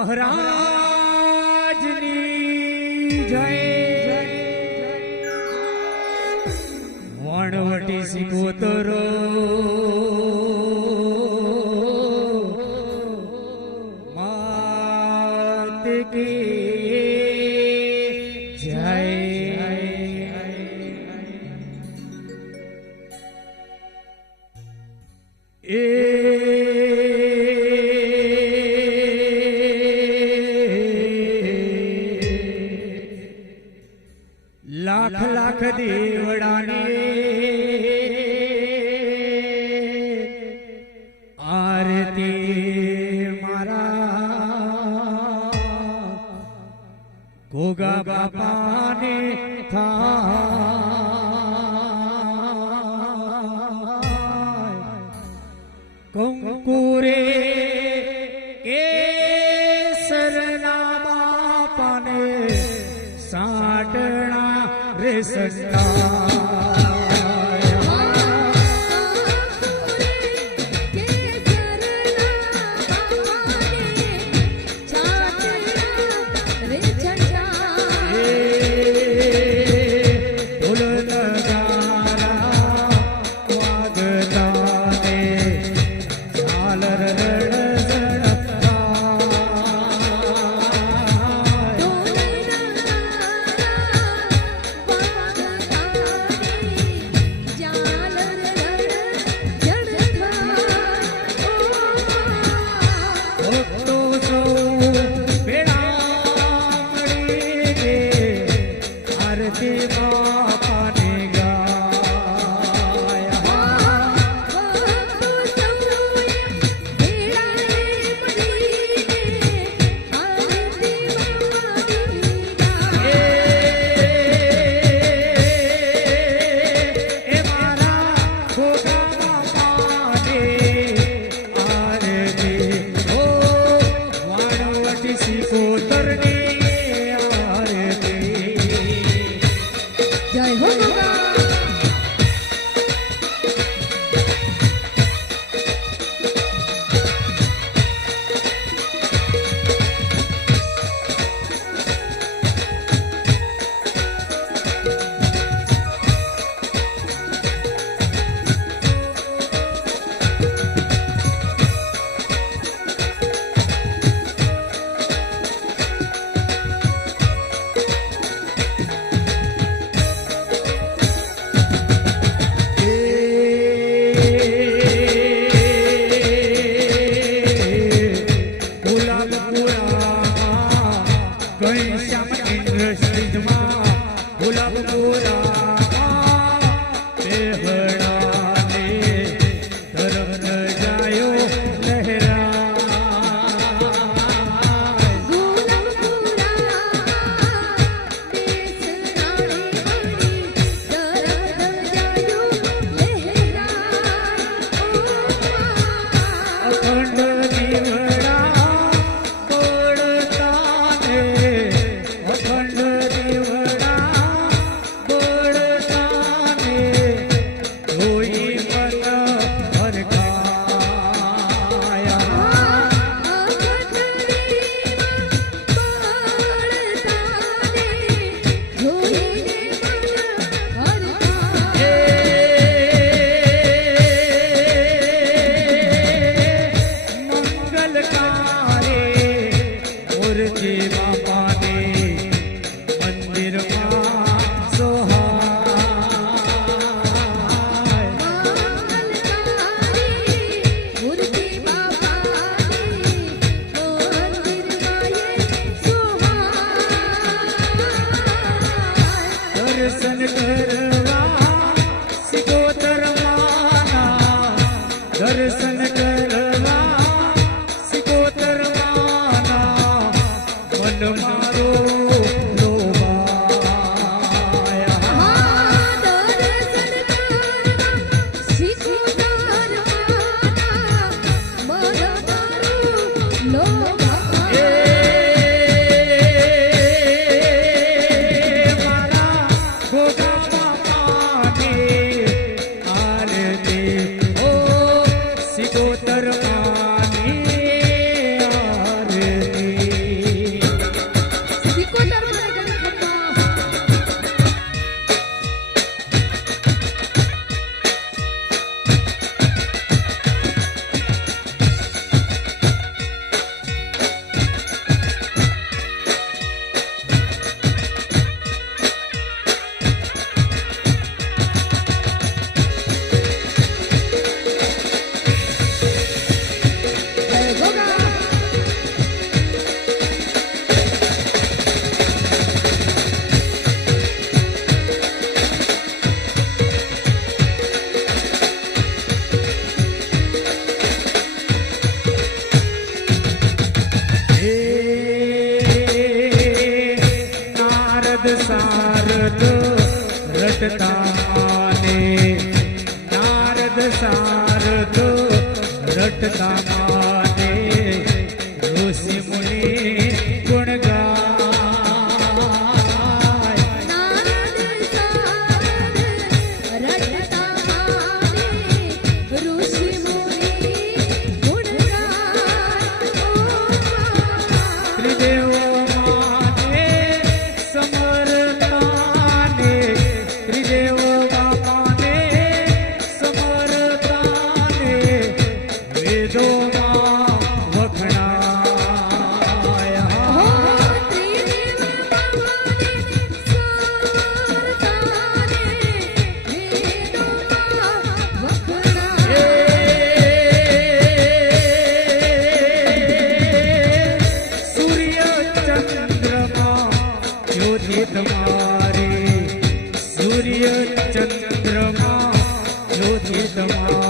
મહારાજની જય. વણવટી સિકોતરો. રે સંતા ઢોલ નગારા રટતાને નારદ સારદ રટતા सूर्य चंद्रमा ज्योतिषमा।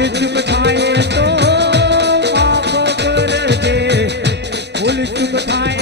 ફૂલ ચૂક થાય તો માફ કરજે ફૂલ ચૂક થાય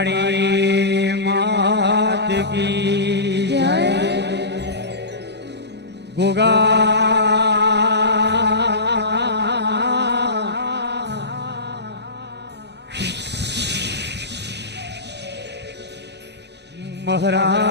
काली मात की गुगा। महाराज।